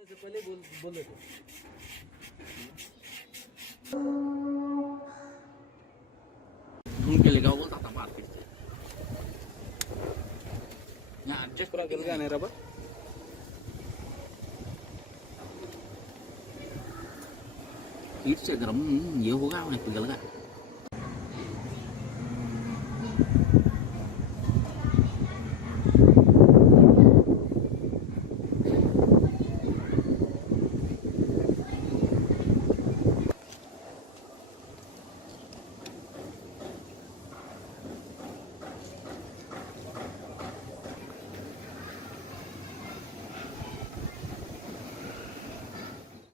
पहले बोले थे ढूंढ के लेगा, बोलता था मार्केट से यहाँ एडजस्ट पूरा गल गया नहीं रबर हीट से गर्म ये होगा उन्हें पिघल गया